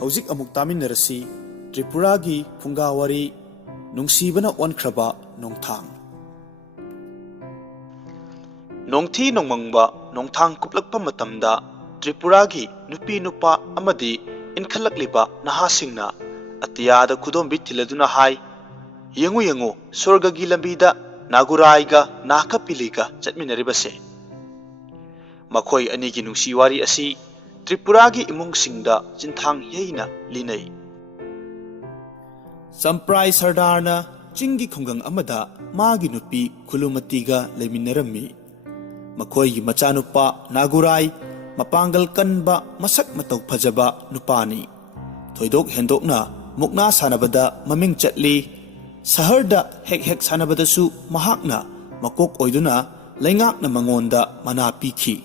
ꯍꯧꯖꯤꯛ ꯑꯃꯨꯛ ꯇꯥꯃꯤꯟꯅꯔꯁꯤ ꯇ꯭ꯔꯤꯄꯨꯔꯥꯒꯤ ꯐꯨꯡꯒꯥꯋꯥꯔꯤ ꯅꯨꯡꯁꯤꯕꯅ ꯑꯣꯟꯈ꯭ꯔꯕ ꯅꯣꯡꯊꯥꯡ꯫ ꯅꯣꯡꯊꯤ ꯅꯣꯡꯃꯪꯕ ꯅꯣꯡꯊꯥꯡ ꯀꯨꯞꯂꯛꯄ ꯃꯇꯝꯗ ꯇ꯭ꯔꯤꯄꯨꯔꯥꯒꯤ ꯅꯨꯄꯤ ꯅꯨꯄꯥ ꯑꯃꯗꯤ ꯏꯟꯈꯠꯂꯛꯂꯤꯕ ꯅꯍꯥꯁꯤꯡꯅ ꯑꯇꯤꯌꯥꯗ ꯈꯨꯗꯣꯝꯕꯤ ꯊꯤꯜꯂꯗꯨꯅ ꯍꯥꯏ, ꯌꯦꯡꯉꯨ ꯌꯦꯡꯉꯨ ꯁ꯭ꯋꯔꯒꯒꯤ ꯂꯝꯕꯤꯗ ꯅꯥꯒꯨꯔꯥꯏꯒ ꯅꯥꯀꯄꯤꯂꯤꯒ ꯆꯠꯃꯤꯟꯅꯔꯤꯕꯁꯦ꯫ ꯃꯈꯣꯏ ꯑꯅꯤꯒꯤ ꯅꯨꯡꯁꯤ ꯋꯥꯔꯤ ꯑꯁꯤ ꯇ꯭ꯔꯤꯄꯨꯔꯥꯒꯤ ꯏꯃꯨꯡꯁꯤꯡꯗ ꯆꯤꯟꯊꯥꯡ ꯌꯩꯅ ꯂꯤꯅꯩ꯫ ꯆꯝꯄ꯭ꯔꯥꯏ ꯁꯔꯗꯥꯔꯅ ꯆꯤꯡꯒꯤ ꯈꯨꯡꯒꯪ ꯑꯃꯗ ꯃꯥꯒꯤ ꯅꯨꯄꯤ ꯈꯨꯂꯨꯃꯇꯤꯒ ꯂꯩꯃꯤꯟꯅꯔꯝꯃꯤ꯫ ꯃꯈꯣꯏꯒꯤ ꯃꯆꯥꯅꯨꯄꯥ ꯅꯥꯒꯨꯔꯥꯏ ꯃꯄꯥꯡꯒꯜ ꯀꯟꯕ ꯃꯁꯛ ꯃꯇꯧ ꯐꯖꯕ ꯅꯨꯄꯥꯅꯤ꯫ ꯊꯣꯏꯗꯣꯛ ꯍꯦꯟꯗꯣꯛꯅ ꯃꯨꯛꯅꯥ ꯁꯥꯟꯅꯕꯗ ꯃꯃꯤꯡ ꯆꯠꯂꯤ꯫ ꯁꯍꯔꯗ ꯍꯦꯛ ꯍꯦꯛ ꯁꯥꯟꯅꯕꯗꯁꯨ ꯃꯍꯥꯛꯅ ꯃꯀꯣꯛ ꯑꯣꯏꯗꯨꯅ ꯂꯩꯉꯥꯛꯅ ꯃꯉꯣꯟꯗ ꯃꯅꯥ ꯄꯤꯈꯤ꯫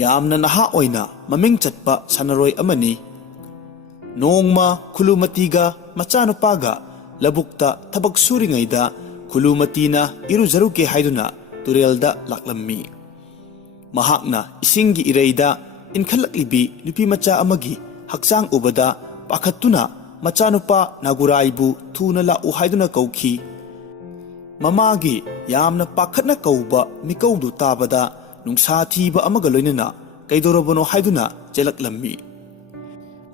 ꯌꯥꯝꯅ ꯅꯍꯥ ꯑꯣꯏꯅ ꯃꯃꯤꯡ ꯆꯠꯄ ꯁꯥꯟꯅꯔꯣꯏ ꯑꯃꯅꯤ꯫ ꯅꯣꯡꯃ ꯈꯨꯂꯨꯃꯇꯤꯒ ꯃꯆꯥꯅꯨꯄꯥꯒ ꯂꯧꯕꯨꯛꯇ ꯊꯕꯛ ꯁꯨꯔꯤꯉꯩꯗ ꯈꯨꯂꯨꯃꯇꯤꯅ ꯏꯔꯨꯖꯔꯨꯒꯦ ꯍꯥꯏꯗꯨꯅ ꯇꯨꯔꯦꯜꯗ ꯂꯥꯛꯂꯝꯃꯤ꯫ ꯃꯍꯥꯛꯅ ꯏꯁꯤꯡꯒꯤ ꯏꯔꯩꯗ ꯏꯟꯈꯠꯂꯛꯂꯤꯕꯤ ꯅꯨꯄꯤꯃꯆꯥ ꯑꯃꯒꯤ ꯍꯛꯆꯥꯡ ꯎꯕꯗ ꯄꯥꯈꯠꯇꯨꯅ ꯃꯆꯥꯅꯨꯄꯥ ꯅꯥꯒꯨꯔꯥꯏꯕꯨ ꯊꯨꯅ ꯂꯥꯛꯎ ꯍꯥꯏꯗꯨꯅ ꯀꯧꯈꯤ꯫ ꯃꯃꯥꯒꯤ ꯌꯥꯝꯅ ꯄꯥꯈꯠꯅ ꯀꯧꯕ ꯃꯤꯀꯧꯗꯨ ꯇꯥꯕꯗ ꯅꯨꯡꯁꯥ ꯊꯤꯕ ꯑꯃꯒ ꯂꯣꯏꯅꯅ ꯀꯩꯗꯧꯔꯕꯅꯣ ꯍꯥꯏꯗꯨꯅ ꯆꯦꯜꯂꯛꯂꯝꯃꯤ꯫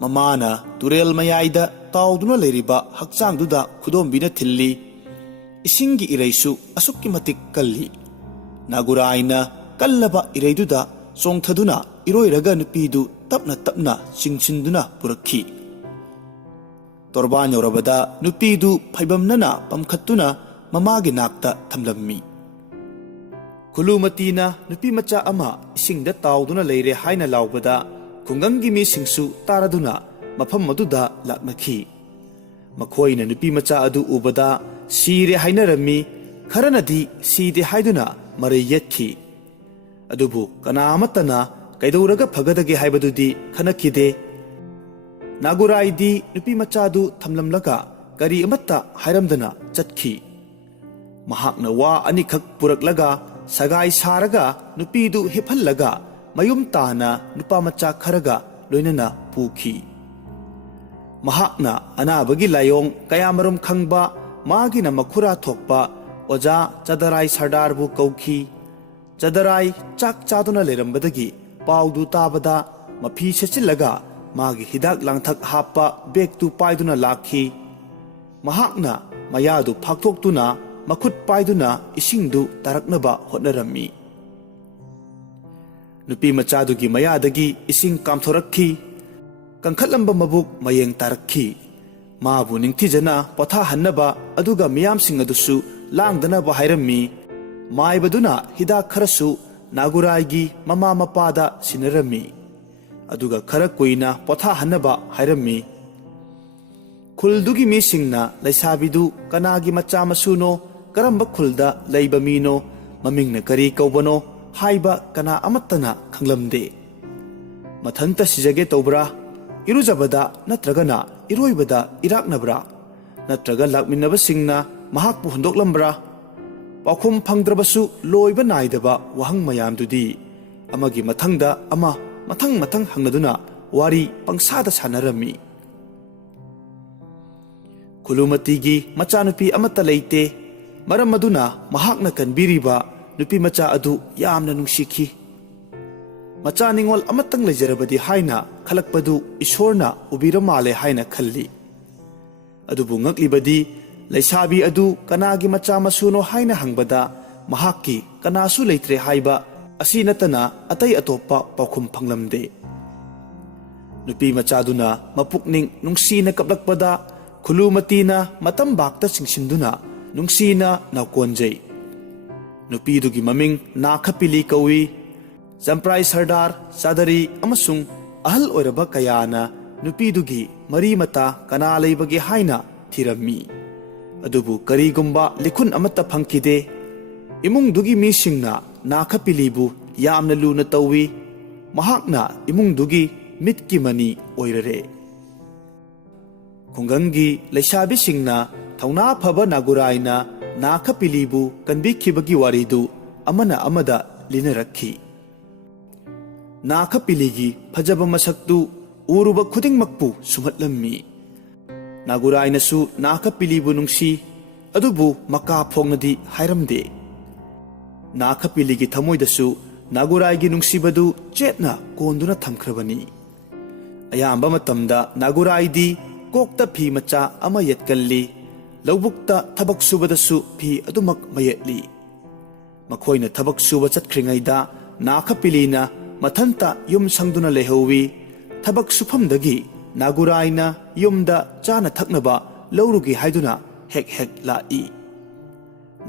ꯃꯃꯥꯅ ꯇꯨꯔꯦꯜ ꯃꯌꯥꯏꯗ ꯇꯥꯎꯗꯨꯅ ꯂꯩꯔꯤꯕ ꯍꯛꯆꯥꯡꯗꯨꯗ ꯈꯨꯗꯣꯝꯕꯤꯅ ꯊꯤꯜꯂꯤ꯫ ꯏꯁꯤꯡꯒꯤ ꯏꯔꯩꯁꯨ ꯑꯁꯨꯛꯀꯤ ꯃꯇꯤꯛ ꯀꯜꯂꯤ꯫ ꯅꯥꯒꯨꯔꯥꯏꯅ ꯀꯜꯂꯕ ꯏꯔꯩꯗꯨꯗ ꯆꯣꯡꯊꯗꯨꯅ ꯏꯔꯣꯏꯔꯒ ꯅꯨꯄꯤꯗꯨ ꯇꯞꯅ ꯇꯞꯅ ꯆꯤꯡꯁꯤꯟꯗꯨꯅ ꯄꯨꯔꯛꯈꯤ꯫ ꯇꯣꯔꯕꯥꯟ ꯌꯧꯔꯕꯗ ꯅꯨꯄꯤꯗꯨ ꯐꯩꯕꯝꯅꯅ ꯄꯝꯈꯠꯇꯨꯅ ꯃꯃꯥꯒꯤ ꯅꯥꯛꯇ ꯊꯝꯂꯝꯃꯤ꯫ ꯈꯨꯂꯨꯃꯇꯤꯅ ꯅꯨꯄꯤꯃꯆꯥ ꯑꯃ ꯏꯁꯤꯡꯗ ꯇꯥꯎꯗꯨꯅ ꯂꯩꯔꯦ ꯍꯥꯏꯅ ꯂꯥꯎꯕꯗ ꯈꯨꯡꯒꯪꯒꯤ ꯃꯤꯁꯤꯡꯁꯨ ꯇꯥꯔꯗꯨꯅ ꯃꯐꯝ ꯑꯗꯨꯗ ꯂꯥꯛꯅꯈꯤ꯫ ꯃꯈꯣꯏꯅ ꯅꯨꯄꯤꯃꯆꯥ ꯑꯗꯨ ꯎꯕꯗ ꯁꯤꯔꯦ ꯍꯥꯏꯅꯔꯝꯃꯤ꯫ ꯈꯔꯅꯗꯤ ꯁꯤꯗꯦ ꯍꯥꯏꯗꯨꯅ ꯃꯔꯩ ꯌꯦꯠꯈꯤ꯫ ꯑꯗꯨꯕꯨ ꯀꯅꯥ ꯑꯃꯠꯇꯅ ꯀꯩꯗꯧꯔꯒ ꯐꯒꯗꯒꯦ ꯍꯥꯏꯕꯗꯨꯗꯤ ꯈꯟꯅꯈꯤꯗꯦ꯫ ꯅꯥꯒꯨꯔꯥꯏꯗꯤ ꯅꯨꯄꯤꯃꯆꯥꯗꯨ ꯊꯝꯂꯝꯂꯒ ꯀꯔꯤ ꯑꯃꯠꯇ ꯍꯥꯏꯔꯝꯗꯅ ꯆꯠꯈꯤ꯫ ꯃꯍꯥꯛꯅ ꯋꯥ ꯑꯅꯤꯈꯛ ꯄꯨꯔꯛꯂꯒ ꯁꯒꯥꯏ ꯁꯥꯔꯒ ꯅꯨꯄꯤꯗꯨ ꯍꯤꯞꯍꯜꯂꯒ ꯃꯌꯨꯝ ꯇꯥꯅ ꯅꯨꯄꯥꯃꯆꯥ ꯈꯔꯒ ꯂꯣꯏꯅꯅ ꯄꯨꯈꯤ꯫ ꯃꯍꯥꯛꯅ ꯑꯅꯥꯕꯒꯤ ꯂꯥꯏꯑꯣꯡ ꯀꯌꯥꯃꯔꯨꯝ ꯈꯪꯕ ꯃꯥꯒꯤꯅ ꯃꯈꯨꯔꯥ ꯊꯣꯛꯄ ꯑꯣꯖꯥ ꯆꯗꯔꯥꯏ ꯁꯔꯗꯥꯔꯕꯨ ꯀꯧꯈꯤ꯫ ꯆꯗꯔꯥꯏ ꯆꯥꯛ ꯆꯥꯗꯨꯅ ꯂꯩꯔꯝꯕꯗꯒꯤ ꯄꯥꯎꯗꯨ ꯇꯥꯕꯗ ꯃꯐꯤ ꯁꯦꯠꯆꯤꯜꯂꯒ ꯃꯥꯒꯤ ꯍꯤꯗꯥꯛ ꯂꯥꯡꯊꯛ ꯍꯥꯞꯄ ꯕꯦꯒꯇꯨ ꯄꯥꯏꯗꯨꯅ ꯂꯥꯛꯈꯤ꯫ ꯃꯍꯥꯛꯅ ꯃꯌꯥꯗꯨ ꯐꯥꯛꯊꯣꯛꯇꯨꯅ ꯃꯈꯨꯠ ꯄꯥꯏꯗꯨꯅ ꯏꯁꯤꯡꯗꯨ ꯇꯥꯔꯛꯅꯕ ꯍꯣꯠꯅꯔꯝꯃꯤ꯫ ꯅꯨꯄꯤꯃꯆꯥꯗꯨꯒꯤ ꯃꯌꯥꯗꯒꯤ ꯏꯁꯤꯡ ꯀꯥꯝꯊꯣꯔꯛꯈꯤ꯫ ꯀꯟꯈꯠꯂꯝꯕ ꯃꯕꯨꯛ ꯃꯌꯦꯡ ꯇꯥꯔꯛꯈꯤ꯫ ꯃꯥꯕꯨ ꯅꯤꯡꯊꯤꯖꯅ ꯄꯣꯊꯥꯍꯟꯅꯕ ꯑꯗꯨꯒ ꯃꯤꯌꯥꯝꯁꯤꯡ ꯑꯗꯨꯁꯨ ꯂꯥꯡꯗꯅꯕ ꯍꯥꯏꯔꯝꯃꯤ꯫ ꯃꯥꯏꯕꯗꯨꯅ ꯍꯤꯗꯥꯛ ꯈꯔꯁꯨ ꯅꯥꯒꯨꯔꯥꯏꯒꯤ ꯃꯃꯥ ꯃꯄꯥꯗ ꯁꯤꯟꯅꯔꯝꯃꯤ꯫ ꯑꯗꯨꯒ ꯈꯔ ꯀꯨꯏꯅ ꯄꯣꯊꯥꯍꯟꯅꯕ ꯍꯥꯏꯔꯝꯃꯤ꯫ ꯈꯨꯜꯗꯨꯒꯤ ꯃꯤꯁꯤꯡꯅ ꯂꯩꯁꯥꯕꯤꯗꯨ ꯀꯅꯥꯒꯤ ꯃꯆꯥ ꯃꯁꯨꯅꯣ, ꯀꯔꯝꯕ ꯈꯨꯜꯗ ꯂꯩꯕ ꯃꯤꯅꯣ, ꯃꯃꯤꯡꯅ ꯀꯔꯤ ꯀꯧꯕꯅꯣ ꯍꯥꯏꯕ ꯀꯅꯥ ꯑꯃꯠꯇꯅ ꯈꯪꯂꯝꯗꯦ꯫ ꯃꯊꯟꯇ ꯁꯤꯖꯒꯦ ꯇꯧꯕ꯭ꯔꯥ, ꯏꯔꯨꯖꯕꯗ ꯅꯠꯇ꯭ꯔꯒꯅ ꯏꯔꯣꯏꯕꯗ ꯏꯔꯥꯛꯅꯕ꯭ꯔꯥ, ꯅꯠꯇ꯭ꯔꯒ ꯂꯥꯛꯃꯤꯟꯅꯕꯁꯤꯡꯅ ꯃꯍꯥꯛꯄꯨ ꯍꯨꯟꯗꯣꯛꯂꯝꯕ꯭ꯔꯥ? ꯄꯥꯎꯈꯨꯝ ꯐꯪꯗ꯭ꯔꯕꯁꯨ ꯂꯣꯏꯕ ꯅꯥꯏꯗꯕ ꯋꯥꯍꯪ ꯃꯌꯥꯝꯗꯨꯗꯤ ꯑꯃꯒꯤ ꯃꯊꯪꯗ ꯑꯃ ꯃꯊꯪ ꯃꯊꯪ ꯍꯪꯅꯗꯨꯅ ꯋꯥꯔꯤ ꯄꯪꯁꯥꯗ ꯁꯥꯟꯅꯔꯝꯃꯤ꯫ ꯈꯨꯂꯨꯃꯇꯤꯒꯤ ꯃꯆꯥꯅꯨꯄꯤ ꯑꯃꯠꯇ ꯂꯩꯇꯦ꯫ ꯃꯔꯝ ꯑꯗꯨꯅ ꯃꯍꯥꯛꯅ ꯀꯟꯕꯤꯔꯤꯕ ꯅꯨꯄꯤꯃꯆꯥ ꯑꯗꯨ ꯌꯥꯝꯅ ꯅꯨꯡꯁꯤꯈꯤ꯫ ꯃꯆꯥ ꯅꯤꯡꯉꯣꯜ ꯑꯃꯠꯇꯪ ꯂꯩꯖꯔꯕꯗꯤ ꯍꯥꯏꯅ ꯈꯜꯂꯛꯄꯗꯨ ꯏꯁꯣꯔꯅ ꯎꯕꯤꯔ ꯃꯥꯜꯂꯦ ꯍꯥꯏꯅ ꯈꯜꯂꯤ꯫ ꯑꯗꯨꯕꯨ ꯉꯛꯂꯤꯕꯗꯤ ꯂꯩꯁꯥꯕꯤ ꯑꯗꯨ ꯀꯅꯥꯒꯤ ꯃꯆꯥ ꯃꯁꯨꯅꯣ ꯍꯥꯏꯅ ꯍꯪꯕꯗ ꯃꯍꯥꯛꯀꯤ ꯀꯅꯥꯁꯨ ꯂꯩꯇ꯭ꯔꯦ ꯍꯥꯏꯕ ꯑꯁꯤ ꯅꯠꯇꯅ ꯑꯇꯩ ꯑꯇꯣꯞꯄ ꯄꯥꯎꯈꯨꯝ ꯐꯪꯂꯝꯗꯦ꯫ ꯅꯨꯄꯤꯃꯆꯥꯗꯨꯅ ꯃꯄꯨꯛꯅꯤꯡ ꯅꯨꯡꯁꯤꯅ ꯀꯞꯂꯛꯄꯗ ꯈꯨꯂꯨꯃꯇꯤꯅ ꯃꯇꯝꯕꯥꯛꯇ ꯆꯤꯡꯁꯤꯟꯗꯨꯅ ꯅꯨꯡꯁꯤꯅ ꯅꯥꯎꯀꯣꯟꯖꯩ꯫ ꯅꯨꯄꯤꯗꯨꯒꯤ ꯃꯃꯤꯡ ꯅꯥꯀꯄꯤꯂꯤ ꯀꯧꯏ꯫ ꯆꯝꯄ꯭ꯔꯥꯏ ꯁꯔꯗꯥꯔ, ꯆꯥꯗꯔꯤ ꯑꯃꯁꯨꯡ ꯑꯍꯜ ꯑꯣꯏꯔꯕ ꯀꯌꯥꯅ ꯅꯨꯄꯤꯗꯨꯒꯤ ꯃꯔꯤ ꯃꯇꯥ ꯀꯅꯥ ꯂꯩꯕꯒꯦ ꯍꯥꯏꯅ ꯊꯤꯔꯝꯃꯤ꯫ ꯑꯗꯨꯕꯨ ꯀꯔꯤꯒꯨꯝꯕ ꯂꯤꯈꯨꯟ ꯑꯃꯠꯇ ꯐꯪꯈꯤꯗꯦ꯫ ꯏꯃꯨꯡꯗꯨꯒꯤ ꯃꯤꯁꯤꯡꯅ ꯅꯥꯀꯄꯤꯂꯤꯕꯨ ꯌꯥꯝꯅ ꯂꯨꯅ ꯇꯧꯏ꯫ ꯃꯍꯥꯛꯅ ꯏꯃꯨꯡꯗꯨꯒꯤ ꯃꯤꯠꯀꯤ ꯃꯅꯤ ꯑꯣꯏꯔꯔꯦ꯫ ꯈꯨꯡꯒꯪꯒꯤ ꯂꯩꯁꯥꯕꯤꯁꯤꯡꯅ ꯊꯧꯅꯥ ꯐꯕ ꯅꯥꯒꯨꯔꯥꯏꯅ ꯅꯥꯀꯄꯤꯂꯤꯕꯨ ꯀꯟꯕꯤꯈꯤꯕꯒꯤ ꯋꯥꯔꯤꯗꯨ amana amada linarakhi. Nakapiligi fajaba masaktu uruba khudingmakpu sumatlammi. Nagurainasu nakapilibu nungsi adubu maka phongnadi hairamde. Nakapiligi thamoidasu Naguraigi nungsibadu chetna konduna thamkhrabani. Ayamba matamda Naguraidi kokta phi macha ama yetkalli. Laubukta thabak subadasu phi adumak mayetli. Makhoina thabak suba chatkringaida Nakapilina mathanta yum sangduna lehowi. Thabak sufamdagi Naguraina yumda chana thaknaba laurugi haiduna hek hek lai.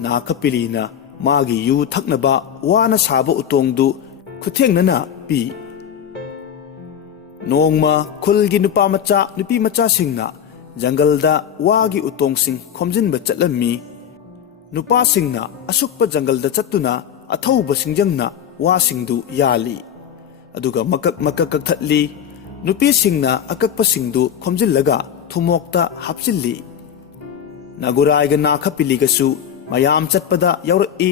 Nakapilina Magi yu thaknaba wana saba utongdu khuthengna pi. Nongma khulgi nupa macha singna jangalda wagi utongsing khomjinba chatlammi. Nupa singna asukpa jangalda chattuna athauba singjangna wasingdu yali. Aduga makak thatli. Nupi singna akakpa singdu khomjillaga thumokta hapchilli. Naguraiga Nakapiligasu mayam chatpada yauraki.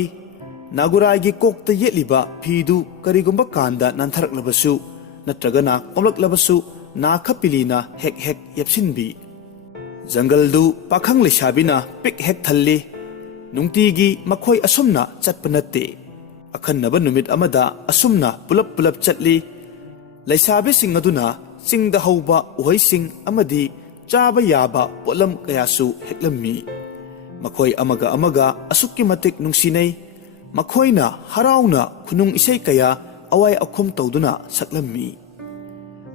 Naguraigi kokta yetliba phidu karigumba kanda nantharaklabasu natragana komlaklabasu Nakapilina hek hek yapsinbi. Jangaldu pakhang leshabina pik hek thalli. Nungtigi makhoi asumna chatpanate. Akhannaba numit amada asumna pulap chatli. Laisabi sing aduna singda hauba uhaising amadi chaba yaba polam kayasu heklammi. Makhoi amaga asukki matik nungsinay. Makhoina harauna khunung isay kaya away akhum tawduna saklammi.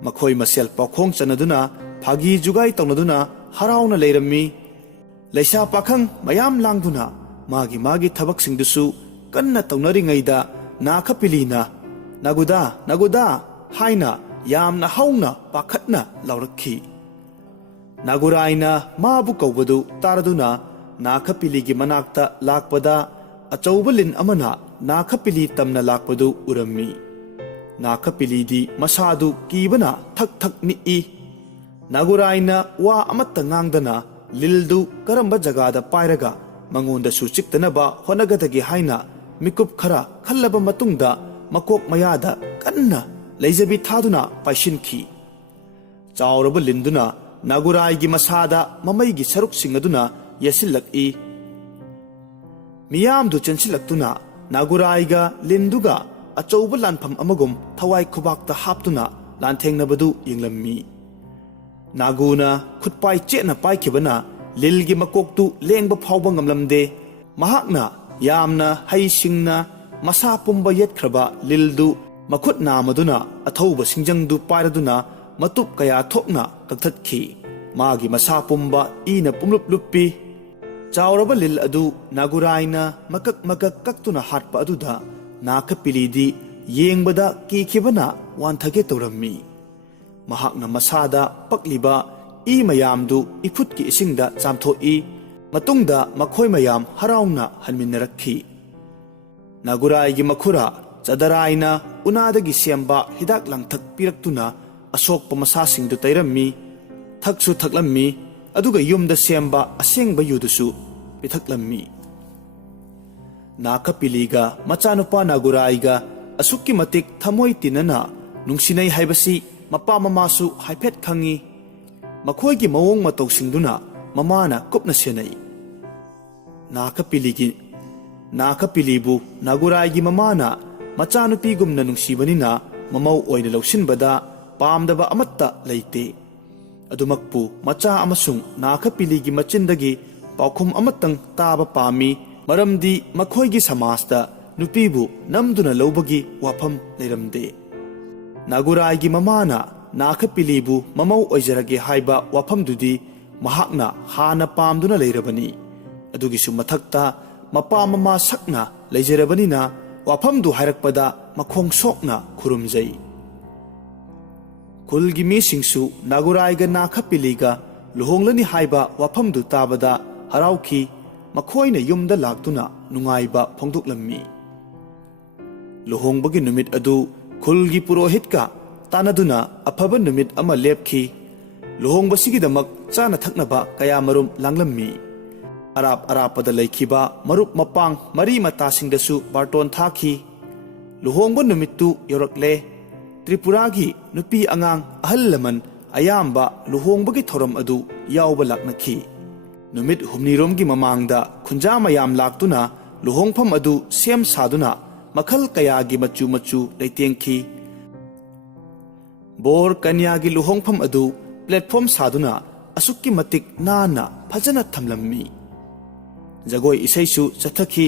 Makhoi masel pakhong chanaduna phagi jugay tawnaduna harauna leirammi. Laisa pakhang mayam langduna magi thabak singdusu kanna tawnaringayda Nakapilina naguda haina yamna hauna pakhatna laurakhi. Naguraina mabu kawbadu taraduna Nakapiligi manakta lakpada achaubalin amana Nakapili tamna lakpadu urammi. Nakapilidi masadu kibana thak ni'i. Naguraina wa amatta ngangdana lildu karamba jagada pairaga mangonda suchiktanaba honagadagi haina mikup khara khallaba matungda makok mayada kanna leijabi thaduna paishinkhi. Chauraba linduna Naguraigi masada mamaigi saruk singaduna yasilaki. Miyamdu chensilaktuna Naguraiga linduga achauba lanpham amagum thawai khubakta haptuna lanthengnabadu yinglammi. Naguna khutpai chena paikhibana lilgi makoktu lengba phawba ngamlamde. Mahakna yamna haisingna masa pumba yetkraba lildu makhut namaduna athauba singjangdu pairaduna matup kaya thokna kakthakhi. Magi masa pumba ina pumlup-lupi. Chauraba lil adu Naguraina makak kaktuna hatpa aduda Nakapilidi yengbada kikhibana wanthage tawrammi. Mahakna masada pakliba i mayamdu ifutki isingda chamthoi. Matungda makhoi mayam harauna hanminarakhi. Naguraigi makhura chadaraina unadagi semba hidak langthak piraktuna asokpa masasingdu tairammi. Thaksu thaklammi aduga yumda semba asengba yudusu pithaklammi. Nakapiliga machanupa Naguraiga asukki matik thamoi tinana nungsinay haibasi mapa mamasu haiphet khangi. Makhoigi mawong matawsingduna mamana kupna senay. Nakapilibu Naguraigi mamana machanupigumna nungsibanina mamaw oina lawsinbada pamdaba amatta leite. Adumakpu macha amasung Nakapiligi machindagi paukhum amatang taba pami maramdi makhoigi samasta nupibu namduna lawbagi wafam leiramde. Naguraigi mamana Nakapilibu mamaw oijarage haiba wafamdudi mahakna hana pamduna leirabani. Adugisu mathakta mapa mama sakna leijarabanina wafamdu hairakpada makhong sokna khurumjai. Khulgi misingsu Naguraiga Nakapiliga luhonglani haiba wafamdu tabada harauki makhoina yumda laktuna nungaiba phongduklammi. Luhongbagi numit adu khulgi purohitka tanaduna afaba numit ama lepki. Luhongbasigidamag chana thaknaba kaya marum langlammi. ꯑꯔꯥꯞ ꯑꯔꯥꯞꯄꯗ ꯂꯩꯈꯤꯕ ꯃꯔꯨꯞ ꯃꯄꯥꯡ ꯃꯔꯤ ꯃꯇꯥꯁꯤꯡꯗꯁꯨ ꯕꯥꯔꯇꯣꯟ ꯊꯥꯈꯤ꯫ ꯂꯨꯍꯣꯡꯕ ꯅꯨꯃꯤꯠꯇꯨ ꯌꯧꯔꯛꯂꯦ꯫ ꯇ꯭ꯔꯤꯄꯨꯔꯥꯒꯤ ꯅꯨꯄꯤ ꯑꯉꯥꯡ ꯑꯍꯜ ꯂꯃꯟ ꯑꯌꯥꯝꯕ ꯂꯨꯍꯣꯡꯕꯒꯤ ꯊꯧꯔꯝ ꯑꯗꯨ ꯌꯥꯎꯕ ꯂꯥꯛꯅꯈꯤ꯫ ꯅꯨꯃꯤꯠ ꯍꯨꯝꯅꯤꯔꯣꯝꯒꯤ ꯃꯃꯥꯡꯗ ꯈꯨꯟꯖꯥ ꯃꯌꯥꯝ ꯂꯥꯛꯇꯨꯅ ꯂꯨꯍꯣꯡꯐꯝ ꯑꯗꯨ ꯁꯦꯝ ꯁꯥꯗꯨꯅ ꯃꯈꯜ ꯀꯌꯥꯒꯤ ꯃꯆꯨ ꯃꯆꯨ ꯂꯩꯇꯦꯡꯈꯤ꯫ ꯕꯣꯔ ꯀꯟꯌꯥꯒꯤ ꯂꯨꯍꯣꯡꯐꯝ ꯑꯗꯨ ꯄ꯭ꯂꯦꯠꯐꯣꯝ ꯁꯥꯗꯨꯅ ꯑꯁꯨꯛꯀꯤ ꯃꯇꯤꯛ ꯅꯥꯟꯅ ꯐꯖꯅ ꯊꯝꯂꯝꯃꯤ꯫ ꯖꯒꯣꯏ ꯏꯁꯩꯁꯨ ꯆꯠꯊꯈꯤ꯫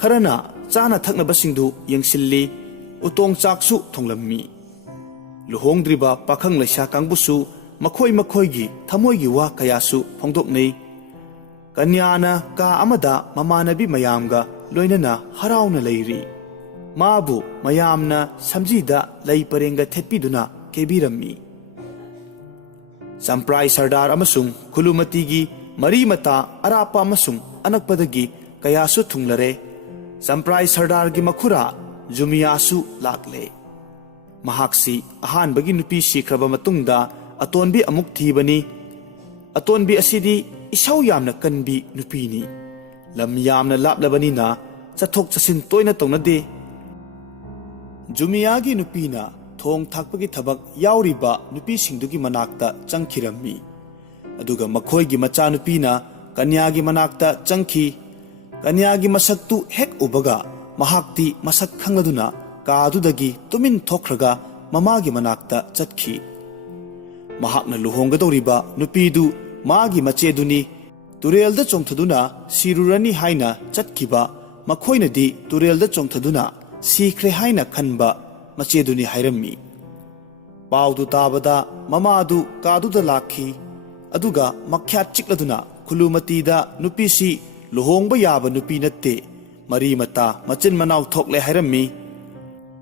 ꯈꯔꯅ ꯆꯥꯅ ꯊꯛꯅꯕꯁꯤꯡꯗꯨ ꯌꯦꯡꯁꯤꯜꯂꯤ꯫ ꯎꯇꯣꯡ ꯆꯥꯛꯁꯨ ꯊꯣꯡꯂꯝꯃꯤ꯫ ꯂꯨꯍꯣꯡꯗ꯭ꯔꯤꯕ ꯄꯥꯈꯪ ꯂꯩꯁꯥ ꯀꯥꯡꯕꯨꯁꯨ ꯃꯈꯣꯏ ꯃꯈꯣꯏꯒꯤ ꯊꯃꯣꯏꯒꯤ ꯋꯥ ꯀꯌꯥꯁꯨ ꯐꯣꯡꯗꯣꯛꯅꯩ꯫ ꯀꯟꯌꯥꯅ ꯀꯥ ꯑꯃꯗ ꯃꯃꯥꯟꯅꯕꯤ ꯃꯌꯥꯝꯒ ꯂꯣꯏꯅꯅ ꯍꯔꯥꯎꯅ ꯂꯩꯔꯤ꯫ ꯃꯥꯕꯨ ꯃꯌꯥꯝꯅ ꯁꯝꯖꯤꯗ ꯂꯩ ꯄꯔꯦꯡꯒ ꯊꯦꯠꯄꯤꯗꯨꯅ ꯀꯦꯕꯤꯔꯝꯃꯤ꯫ ꯆꯝꯄ꯭ꯔꯥꯏ ꯁꯔꯗꯥꯔ ꯑꯃꯁꯨꯡ ꯈꯨꯂꯨꯃꯇꯤꯒꯤ ꯃꯔꯤ ꯃꯇꯥ ꯑꯔꯥꯞꯄ ꯑꯃꯁꯨꯡ ꯑꯅꯛꯄꯗꯒꯤ ꯀꯌꯥꯁꯨ ꯊꯨꯡꯂꯔꯦ꯫ ꯆꯝꯄ꯭ꯔꯥꯏ ꯁꯔꯗꯥꯔꯒꯤ ꯃꯈꯨꯔꯥ ꯖꯨꯃꯤꯌꯥꯁꯨ ꯂꯥꯛꯂꯦ꯫ ꯃꯍꯥꯛꯁꯤ ꯑꯍꯥꯟꯕꯒꯤ ꯅꯨꯄꯤ ꯁꯤꯈ꯭ꯔꯕ ꯃꯇꯨꯡꯗ ꯑꯇꯣꯟꯕꯤ ꯑꯃꯨꯛ ꯊꯤꯕꯅꯤ꯫ ꯑꯇꯣꯟꯕꯤ ꯑꯁꯤꯗꯤ ꯏꯁꯧ ꯌꯥꯝꯅ ꯀꯟꯕꯤ ꯅꯨꯄꯤꯅꯤ꯫ ꯂꯝ ꯌꯥꯝꯅ ꯂꯥꯞꯂꯕꯅꯤꯅ ꯆꯠꯊꯣꯛ ꯆꯠꯁꯤꯟ ꯇꯣꯏꯅ ꯇꯧꯅꯗꯦ꯫ ꯖꯨꯃꯤꯌꯥꯒꯤ ꯅꯨꯄꯤꯅ ꯊꯣꯡ ꯊꯥꯛꯄꯒꯤ ꯊꯕꯛ ꯌꯥꯎꯔꯤꯕ ꯅꯨꯄꯤꯁꯤꯡꯗꯨꯒꯤ ꯃꯅꯥꯛꯇ ꯆꯪꯈꯤꯔꯝꯃꯤ꯫ ꯑꯗꯨꯒ ꯃꯈꯣꯏꯒꯤ ꯃꯆꯥꯅꯨꯄꯤꯅ ꯀꯟꯌꯥꯒꯤ ꯃꯅꯥꯛꯇ ꯆꯪꯈꯤ꯫ ꯀꯟꯌꯥꯒꯤ ꯃꯁꯛꯇꯨ ꯍꯦꯛ ꯎꯕꯒ ꯃꯍꯥꯛꯇꯤ ꯃꯁꯛ ꯈꯪꯂꯗꯨꯅ ꯀꯥꯗꯨꯗꯒꯤ ꯇꯨꯃꯤꯟ ꯊꯣꯛꯈ꯭ꯔꯒ ꯃꯃꯥꯒꯤ ꯃꯅꯥꯛꯇ ꯆꯠꯈꯤ꯫ ꯃꯍꯥꯛꯅ ꯂꯨꯍꯣꯡꯒꯗꯧꯔꯤꯕ ꯅꯨꯄꯤꯗꯨ ꯃꯥꯒꯤ ꯃꯆꯦꯗꯨꯅꯤ꯫ ꯇꯨꯔꯦꯜꯗ ꯆꯣꯡꯊꯗꯨꯅ ꯁꯤꯔꯨꯔꯅꯤ ꯍꯥꯏꯅ ꯆꯠꯈꯤꯕ ꯃꯈꯣꯏꯅꯗꯤ ꯇꯨꯔꯦꯜꯗ ꯆꯣꯡꯊꯗꯨꯅ ꯁꯤꯈ꯭ꯔꯦ ꯍꯥꯏꯅ ꯈꯟꯕ ꯃꯆꯦꯗꯨꯅꯤ ꯍꯥꯏꯔꯝꯃꯤ꯫ ꯄꯥꯎꯗꯨ ꯇꯥꯕꯗ ꯃꯃꯥꯗꯨ ꯀꯥꯗꯨꯗ ꯂꯥꯛꯈꯤ꯫ ꯑꯗꯨꯒ ꯃꯈ꯭ꯌꯥꯠ ꯆꯤꯛꯂꯗꯨꯅ ꯈꯨꯂꯨꯃꯇꯤꯗ ꯅꯨꯄꯤꯁꯤ ꯂꯨꯍꯣꯡꯕ ꯌꯥꯕ ꯅꯨꯄꯤ ꯅꯠꯇꯦ, ꯃꯔꯤ ꯃꯇꯥ ꯃꯆꯤꯟ ꯃꯅꯥꯎ ꯊꯣꯛꯂꯦ ꯍꯥꯏꯔꯝꯃꯤ꯫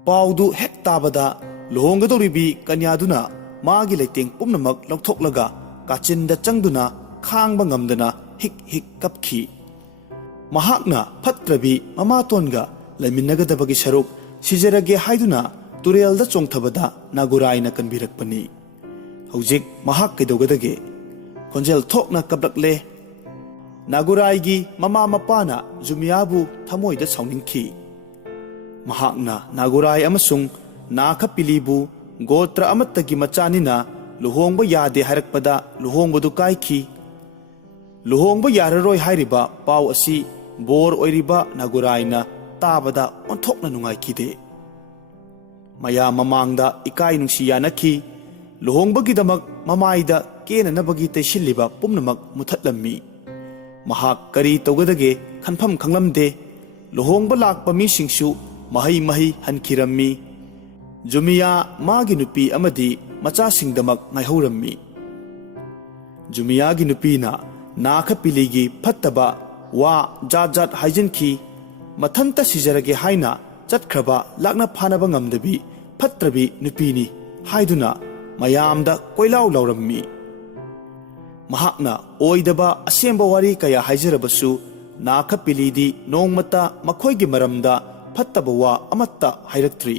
ꯄꯥꯎꯗꯨ ꯍꯦꯛ ꯇꯥꯕꯗ ꯂꯨꯍꯣꯡꯒꯗꯧꯔꯤꯕꯤ ꯀꯟꯌꯥꯗꯨꯅ ꯃꯥꯒꯤ ꯂꯩꯇꯦꯡ ꯄꯨꯝꯅꯃꯛ ꯂꯧꯊꯣꯛꯂꯒ ꯀꯥꯆꯤꯟꯗ ꯆꯪꯗꯨꯅ ꯈꯥꯡꯕ ꯉꯝꯗꯅ ꯍꯤꯛ ꯍꯤꯛ ꯀꯞꯈꯤ꯫ ꯃꯍꯥꯛꯅ ꯐꯠꯇ꯭ꯔꯕꯤ ꯃꯃꯥꯇꯣꯟꯒ ꯂꯩꯃꯤꯟꯅꯒꯗꯕꯒꯤ ꯁꯔꯨꯛ ꯁꯤꯖꯔꯒꯦ ꯍꯥꯏꯗꯨꯅ ꯇꯨꯔꯦꯜꯗ ꯆꯣꯡꯊꯕꯗ ꯅꯥꯒꯨꯔꯥꯏꯅ ꯀꯟꯕꯤꯔꯛꯄꯅꯤ꯫ ꯍꯧꯖꯤꯛ ꯃꯍꯥꯛ ꯀꯩꯗꯧꯒꯗꯒꯦ? ꯈꯣꯟꯖꯦꯜ ꯊꯣꯛꯅ ꯀꯞꯂꯛꯂꯦ꯫ ꯅꯥꯒꯨꯔꯥꯏꯒꯤ ꯃꯃꯥ ꯃꯄꯥꯅ ꯖꯨꯃꯤꯌꯥꯕꯨ ꯊꯃꯣꯏꯗ ꯁꯥꯎꯅꯤꯡꯈꯤ꯫ ꯃꯍꯥꯛꯅ ꯅꯥꯒꯨꯔꯥꯏ ꯑꯃꯁꯨꯡ ꯅꯥꯈꯄꯤꯂꯤꯕꯨ ꯒꯣꯇ꯭ꯔ ꯑꯃꯠꯇꯒꯤ ꯃꯆꯥꯅꯤꯅ ꯂꯨꯍꯣꯡꯕ ꯌꯥꯗꯦ ꯍꯥꯏꯔꯛꯄꯗ ꯂꯨꯍꯣꯡꯕꯗꯨ ꯀꯥꯏꯈꯤ꯫ ꯂꯨꯍꯣꯡꯕ ꯌꯥꯔꯔꯣꯏ ꯍꯥꯏꯔꯤꯕ ꯄꯥꯎ ꯑꯁꯤ ꯕꯣꯔ ꯑꯣꯏꯔꯤꯕ ꯅꯥꯒꯨꯔꯥꯏꯅ ꯇꯥꯕꯗ ꯑꯣꯟꯊꯣꯛꯅ ꯅꯨꯡꯉꯥꯏꯈꯤꯗꯦ꯫ ꯃꯌꯥꯝ ꯃꯃꯥꯡꯗ ꯏꯀꯥꯏ ꯅꯨꯡꯁꯤ ꯌꯥꯅꯈꯤ꯫ ꯂꯨꯍꯣꯡꯕꯒꯤꯗꯃꯛ ꯃꯃꯥꯏꯗ ꯀꯦꯅꯅꯕꯒꯤ ꯇꯩꯁꯤꯜꯂꯤꯕ ꯄꯨꯝꯅꯃꯛ ꯃꯨꯊꯠꯂꯝꯃꯤ꯫ ꯃꯍꯥꯛ ꯀꯔꯤ ꯇꯧꯒꯗꯒꯦ ꯈꯟꯐꯝ ꯈꯪꯂꯝꯗꯦ꯫ ꯂꯨꯍꯣꯡꯕ ꯂꯥꯛꯄ ꯃꯤꯁꯤꯡꯁꯨ ꯃꯍꯩ ꯃꯍꯩ ꯍꯟꯈꯤꯔꯝꯃꯤ꯫ ꯖꯨꯃꯤꯌꯥ ꯃꯥꯒꯤ ꯅꯨꯄꯤ ꯑꯃꯗꯤ ꯃꯆꯥꯁꯤꯡꯗꯃꯛ ꯉꯥꯏꯍꯧꯔꯝꯃꯤ꯫ ꯖꯨꯃꯤꯌꯥꯒꯤ ꯅꯨꯄꯤꯅ ꯅꯥꯈꯄꯤꯂꯤꯒꯤ ꯐꯠꯇꯕ ꯋꯥ ꯖꯥꯠ ꯖꯥꯠ ꯍꯥꯏꯖꯤꯟꯈꯤ꯫ ꯃꯊꯟꯇ ꯁꯤꯖꯔꯒꯦ ꯍꯥꯏꯅ ꯆꯠꯈ꯭ꯔꯕ ꯂꯥꯛꯅ ꯐꯥꯅꯕ ꯉꯝꯗꯕꯤ ꯐꯠꯇ꯭ꯔꯕꯤ ꯅꯨꯄꯤꯅꯤ ꯍꯥꯏꯗꯨꯅ ꯃꯌꯥꯝꯗ ꯀꯣꯏꯂꯥꯎ ꯂꯥꯎꯔꯝꯃꯤ꯫ ꯃꯍꯥꯛꯅ ꯑꯣꯏꯗꯕ ꯑꯁꯦꯡꯕ ꯋꯥꯔꯤ ꯀꯌꯥ ꯍꯥꯏꯖꯔꯕꯁꯨ ꯅꯥꯈꯄꯤꯂꯤꯗꯤ ꯅꯣꯡꯃꯇ ꯃꯈꯣꯏꯒꯤ ꯃꯔꯝꯗ ꯐꯠꯇꯕ ꯋꯥ ꯑꯃꯠꯇ ꯍꯥꯏꯔꯛꯇ꯭ꯔꯤ꯫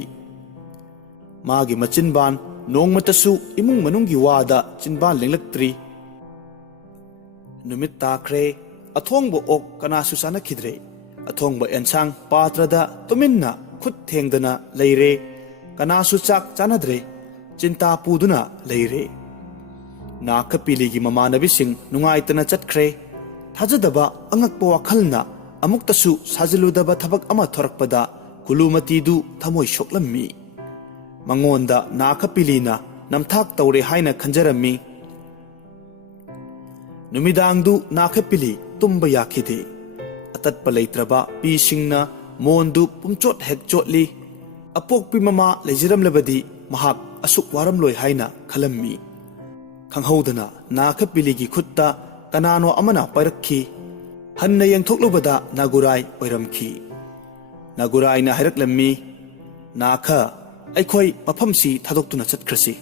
ꯃꯥꯒꯤ ꯃꯆꯤꯟꯕꯥꯟ ꯅꯣꯡꯃꯇꯁꯨ ꯏꯃꯨꯡ ꯃꯅꯨꯡꯒꯤ ꯋꯥꯗ ꯆꯤꯟꯕꯥꯟ ꯂꯦꯡꯂꯛꯇ꯭ꯔꯤ꯫ ꯅꯨꯃꯤꯠ ꯇꯥꯈ꯭ꯔꯦ꯫ ꯑꯊꯣꯡꯕ ꯑꯣꯛ ꯀꯅꯥꯁꯨ ꯆꯥꯅꯈꯤꯗ꯭ꯔꯦ꯫ ꯑꯊꯣꯡꯕ ꯑꯦꯟꯁꯥꯡ ꯄꯥꯇ꯭ꯔꯗ ꯇꯨꯃꯤꯟꯅ ꯈꯨꯠ ꯊꯦꯡꯗꯅ ꯂꯩꯔꯦ꯫ ꯀꯅꯥꯁꯨ ꯆꯥꯛ ꯆꯥꯅꯗ꯭ꯔꯦ꯫ ꯆꯤꯟꯇꯥ ꯄꯨꯗꯨꯅ ꯂꯩꯔꯦ꯫ ꯅꯥꯈꯄꯤꯂꯤꯒꯤ ꯃꯃꯥꯟꯅꯕꯤꯁꯤꯡ ꯅꯨꯡꯉꯥꯏꯇꯅ ꯆꯠꯈ꯭ꯔꯦ꯫ ꯊꯥꯖꯗꯕ ꯑꯉꯛꯄ ꯋꯥꯈꯜꯅ ꯑꯃꯨꯛꯇꯁꯨ ꯁꯥꯖꯤꯜꯂꯨꯗꯕ ꯊꯕꯛ ꯑꯃ ꯊꯣꯔꯛꯄꯗ ꯈꯨꯂꯨꯃꯇꯤꯗꯨ ꯊꯃꯣꯏ ꯁꯣꯛꯂꯝꯃꯤ꯫ ꯃꯉꯣꯟꯗ ꯅꯥꯈꯄꯤꯂꯤꯅ ꯅꯝꯊꯥꯛ ꯇꯧꯔꯦ ꯍꯥꯏꯅ ꯈꯟꯖꯔꯝꯃꯤ꯫ ꯅꯨꯃꯤꯗꯥꯡꯗꯨ ꯅꯥꯈꯄꯤꯂꯤ ꯇꯨꯝꯕ ꯌꯥꯈꯤꯗꯦ꯫ ꯑꯇꯠꯄ ꯂꯩꯇ꯭ꯔꯕ ꯄꯤꯁꯤꯡꯅ ꯃꯣꯟꯗꯨ ꯄꯨꯡꯆꯣꯠ ꯍꯦꯛ ꯆꯣꯠꯂꯤ꯫ ꯑꯄꯣꯛꯄꯤ ꯃꯃꯥ ꯂꯩꯖꯔꯝꯂꯕꯗꯤ ꯃꯍꯥꯛ ꯑꯁꯨꯛ ꯋꯥꯔꯝꯂꯣꯏ ꯍꯥꯏꯅ ꯈꯜꯂꯝꯃꯤ꯫ ꯈꯪꯍꯧꯗꯅ ꯅꯥꯈꯄꯤꯂꯤꯒꯤ ꯈꯨꯠꯇ ꯀꯅꯥꯅꯣ ꯑꯃꯅ ꯄꯥꯏꯔꯛꯈꯤ꯫ ꯍꯟꯅ ꯌꯦꯡꯊꯣꯛꯂꯨꯕꯗ ꯅꯥꯒꯨꯔꯥꯏ ꯑꯣꯏꯔꯝꯈꯤ꯫ ꯅꯥꯒꯨꯔꯥꯏꯅ ꯍꯥꯏꯔꯛꯂꯝꯃꯤ, "ꯅꯥꯈ, ꯑꯩꯈꯣꯏ ꯃꯐꯝꯁꯤ ꯊꯥꯗꯣꯛꯇꯨꯅ ꯆꯠꯈ꯭ꯔꯁꯤ꯫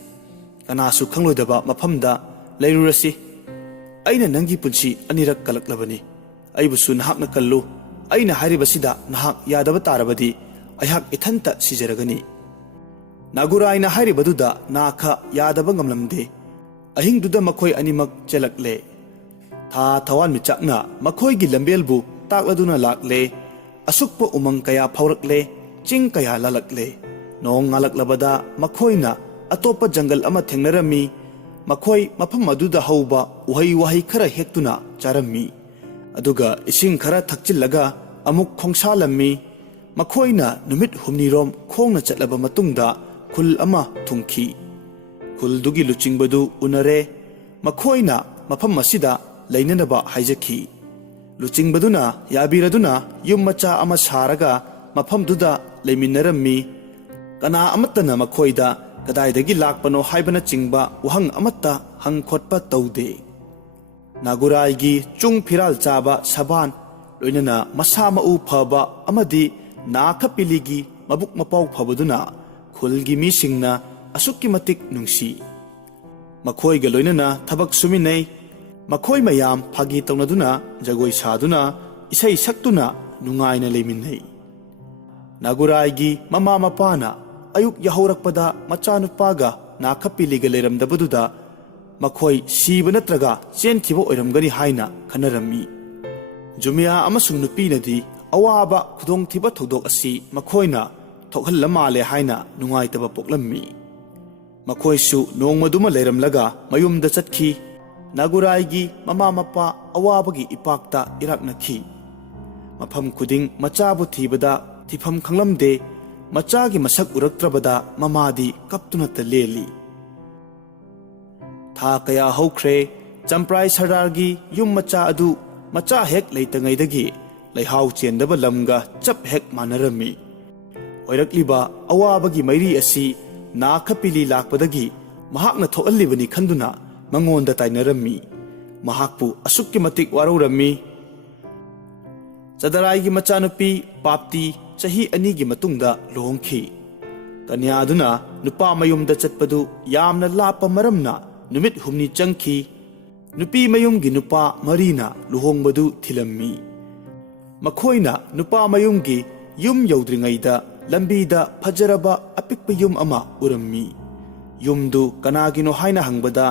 ꯀꯅꯥꯁꯨ ꯈꯪꯂꯣꯏꯗꯕ ꯃꯐꯝꯗ ꯂꯩꯔꯨꯔꯁꯤ꯫ ꯑꯩꯅ ꯅꯪꯒꯤ ꯄꯨꯟꯁꯤ ꯑꯅꯤꯔꯛ ꯀꯜꯂꯛꯂꯕꯅꯤ꯫ ꯑꯩꯕꯨꯁꯨ ꯅꯍꯥꯛꯅ ꯀꯜꯂꯨ꯫ ꯑꯩꯅ ꯍꯥꯏꯔꯤꯕꯁꯤꯗ ꯅꯍꯥꯛ ꯌꯥꯗꯕ ꯇꯥꯔꯕꯗꯤ ꯑꯩꯍꯥꯛ ꯏꯊꯟꯇ ꯁꯤꯖꯔꯒꯅꯤ." ꯅꯥꯒꯨꯔꯥꯏꯅ ꯍꯥꯏꯔꯤꯕꯗꯨꯗ ꯅꯥꯈ ꯌꯥꯗꯕ ꯉꯝꯂꯝꯗꯦ꯫ ꯑꯍꯤꯡꯗꯨꯗ ꯃꯈꯣꯏ ꯑꯅꯤꯃꯛ ꯆꯦꯜꯂꯛꯂꯦ꯫ ꯊꯥ ꯊꯋꯥꯟꯃꯤꯆꯥꯛꯅ ꯃꯈꯣꯏꯒꯤ ꯂꯝꯕꯦꯜꯕꯨ ꯇꯥꯛꯂꯗꯨꯅ ꯂꯥꯛꯂꯦ ꯑꯁꯨꯛꯄ ꯎꯃꯪ ꯀꯌꯥ ꯐꯥꯎꯔꯛꯂꯦ ꯆꯤꯡ ꯀꯌꯥ ꯂꯥꯜꯂꯛꯂꯦ ꯅꯣꯡ ꯉꯥꯜꯂꯛꯂꯕꯗ ꯃꯈꯣꯏꯅ ꯑꯇꯣꯞꯄ ꯖꯪꯒꯜ ꯑꯃ ꯊꯦꯡꯅꯔꯝꯃꯤ ꯃꯈꯣꯏ ꯃꯐꯝ ꯑꯗꯨꯗ ꯍꯧꯕ ꯎꯍꯩ ꯋꯥꯍꯩ ꯈꯔ ꯍꯦꯛꯇꯨꯅ ꯆꯥꯔꯝꯃꯤ ꯑꯗꯨꯒ ꯏꯁꯤꯡ ꯈꯔ ꯊꯛꯆꯤꯜꯂꯒ ꯑꯃꯨꯛ ꯈꯣꯡꯁꯥꯜꯂꯝꯃꯤ ꯃꯈꯣꯏꯅ ꯅꯨꯃꯤꯠ ꯍꯨꯝꯅꯤꯔꯣꯝ ꯈꯣꯡꯅ ꯆꯠꯂꯕ ꯃꯇꯨꯡꯗ ꯈꯨꯜ ꯑꯃ ꯊꯨꯡꯈꯤ ꯈꯨꯜꯗꯨꯒꯤ ꯂꯨꯆꯤꯡꯕꯗꯨ ꯎꯅꯔꯦ ꯃꯈꯣꯏꯅ ꯃꯐꯝ ꯑꯁꯤꯗ ꯂꯩꯅꯅꯕ ꯍꯥꯏꯖꯈꯤ ꯂꯨꯆꯤꯡꯕꯗꯨꯅ ꯌꯥꯕꯤꯔꯗꯨꯅ ꯌꯨꯝ ꯃꯆꯥ ꯑꯃ ꯁꯥꯔꯒ ꯃꯐꯝꯗꯨꯗ ꯂꯩꯃꯤꯟꯅꯔꯝꯃꯤ ꯀꯅꯥ ꯑꯃꯠꯇꯅ ꯃꯈꯣꯏꯗ ꯀꯗꯥꯏꯗꯒꯤ ꯂꯥꯛꯄꯅꯣ ꯍꯥꯏꯕꯅꯆꯤꯡꯕ ꯋꯥꯍꯪ ꯑꯃꯠꯇ ꯍꯪ ꯈꯣꯠꯄ ꯇꯧꯗꯦ ꯅꯥꯒꯨꯔꯥꯏꯒꯤ ꯆꯨꯡ ꯐꯤꯔꯥꯜ ꯆꯥꯕ ꯁꯕꯥꯟ ꯂꯣꯏꯅꯅ ꯃꯁꯥ ꯃꯎ ꯐꯕ ꯑꯃꯗꯤ ꯅꯥꯈꯞꯄꯤꯂꯤꯒꯤ ꯃꯕꯨꯛ ꯃꯄꯥꯎ ꯐꯕꯗꯨꯅ ꯈꯨꯜꯒꯤ ꯃꯤꯁꯤꯡꯅ ꯑꯁꯨꯛꯀꯤ ꯃꯇꯤꯛ ꯅꯨꯡꯁꯤ ꯃꯈꯣꯏꯒ ꯂꯣꯏꯅꯅ ꯊꯕꯛ ꯁꯨꯃꯤꯟꯅꯩ ꯃꯈꯣꯏ ꯃꯌꯥꯝ ꯐꯥꯒꯤ ꯇꯧꯅꯗꯨꯅ ꯖꯒꯣꯏ ꯁꯥꯗꯨꯅ ꯏꯁꯩ ꯁꯛꯇꯨꯅ ꯅꯨꯡꯉꯥꯏꯅ ꯂꯩꯃꯤꯟꯅꯩ ꯅꯥꯒꯨꯔꯥꯏꯒꯤ ꯃꯃꯥ ꯃꯄꯥꯅ ꯑꯌꯨꯛ ꯌꯥꯍꯧꯔꯛꯄꯗ ꯃꯆꯥꯅꯨꯄꯥꯒ ꯅꯥꯈꯞꯄꯤꯂꯤꯒ ꯂꯩꯔꯝꯗꯕꯗꯨꯗ ꯃꯈꯣꯏ ꯁꯤꯕ ꯅꯠꯇ꯭ꯔꯒ ꯆꯦꯟꯈꯤꯕ ꯑꯣꯏꯔꯝꯒꯅꯤ ꯍꯥꯏꯅ ꯈꯟꯅꯔꯝꯃꯤ ꯖꯨꯃꯤꯌꯥ ꯑꯃꯁꯨꯡ ꯅꯨꯄꯤꯅꯗꯤ ꯑꯋꯥꯕ ꯈꯨꯗꯣꯡꯊꯤꯕ ꯊꯧꯗꯣꯛ ꯑꯁꯤ ꯃꯈꯣꯏꯅ ꯊꯣꯛꯍꯜꯂ ꯃꯥꯜꯂꯦ ꯍꯥꯏꯅ ꯅꯨꯡꯉꯥꯏꯇꯕ ꯄꯣꯛꯂꯝꯃꯤ ꯃꯈꯣꯏꯁꯨ ꯅꯣꯡꯃꯗꯨꯃ ꯂꯩꯔꯝꯂꯒ ꯃꯌꯨꯝꯗ ꯆꯠꯈꯤ ꯅꯥꯒꯨꯔꯥꯏꯒꯤ ꯃꯃꯥ ꯃꯄꯥ ꯑꯋꯥꯕꯒꯤ ꯏꯄꯥꯛꯇ ꯏꯔꯥꯛꯅꯈꯤ ꯃꯐꯝ ꯈꯨꯗꯤꯡ ꯃꯆꯥꯕꯨ ꯊꯤꯕꯗ ꯊꯤꯐꯝ ꯈꯪꯂꯝꯗꯦ ꯃꯆꯥꯒꯤ ꯃꯁꯛ ꯎꯔꯛꯇ꯭ꯔꯕꯗ ꯃꯃꯥꯗꯤ ꯀꯞꯇꯨꯅꯇ ꯂꯦꯜꯂꯤ ꯊꯥ ꯀꯌꯥ ꯍꯧꯈ꯭ꯔꯦ ꯆꯝꯄ꯭ꯔꯥꯏ ꯁꯔꯗꯥꯔꯒꯤ ꯌꯨꯝ ꯃꯆꯥ ꯑꯗꯨ ꯃꯆꯥ ꯍꯦꯛ ꯂꯩꯇꯉꯩꯗꯒꯤ ꯂꯩꯍꯥꯎ ꯆꯦꯟꯗꯕ ꯂꯝꯒ ꯆꯞ ꯍꯦꯛ ꯃꯥꯟꯅꯔꯝꯃꯤ ꯑꯣꯏꯔꯛꯂꯤꯕ ꯑꯋꯥꯕꯒꯤ ꯃꯩꯔꯤ ꯑꯁꯤ ꯅꯥꯈꯞꯄꯤꯂꯤ ꯂꯥꯛꯄꯗꯒꯤ ꯃꯍꯥꯛꯅ ꯊꯣꯛꯍꯜꯂꯤꯕꯅꯤ ꯈꯟꯗꯨꯅ ꯃꯉꯣꯟꯗ ꯇꯥꯏꯅꯔꯝꯃꯤ ꯃꯍꯥꯛꯄꯨ ꯑꯁꯨꯛꯀꯤ ꯃꯇꯤꯛ ꯋꯥꯔꯧꯔꯝꯃꯤ ꯆꯗꯔꯥꯏꯒꯤ ꯃꯆꯥꯅꯨꯄꯤ ꯄꯥꯞꯇꯤ ꯆꯍꯤ 2ꯒꯤ ꯃꯇꯨꯡꯗ ꯂꯨꯍꯣꯡꯈꯤ ꯀꯟꯌꯥꯗꯨꯅ ꯅꯨꯄꯥ ꯃꯌꯨꯝꯗ ꯆꯠꯄꯗꯨ ꯌꯥꯝꯅ ꯂꯥꯞꯄ ꯃꯔꯝꯅ ꯅꯨꯃꯤꯠ 8 ꯆꯪꯈꯤ ꯅꯨꯄꯤ ꯃꯌꯨꯝꯒꯤ ꯅꯨꯄꯥ 4ꯅ ꯂꯨꯍꯣꯡꯕꯗꯨ ꯊꯤꯜꯂꯝꯃꯤ ꯃꯈꯣꯏꯅ ꯅꯨꯄꯥ ꯃꯌꯨꯝꯒꯤ ꯌꯨꯝ ꯌꯧꯗ꯭ꯔꯤꯉꯩꯗ ꯂꯝꯕꯤꯗ ꯐꯖꯔꯕ ꯑꯄꯤꯛꯄ ꯌꯨꯝ ꯑꯃ ꯎꯔꯝꯃꯤ ꯌꯨꯝꯗꯨ ꯀꯅꯥꯒꯤꯅꯣ ꯍꯥꯏꯅ ꯍꯪꯕꯗ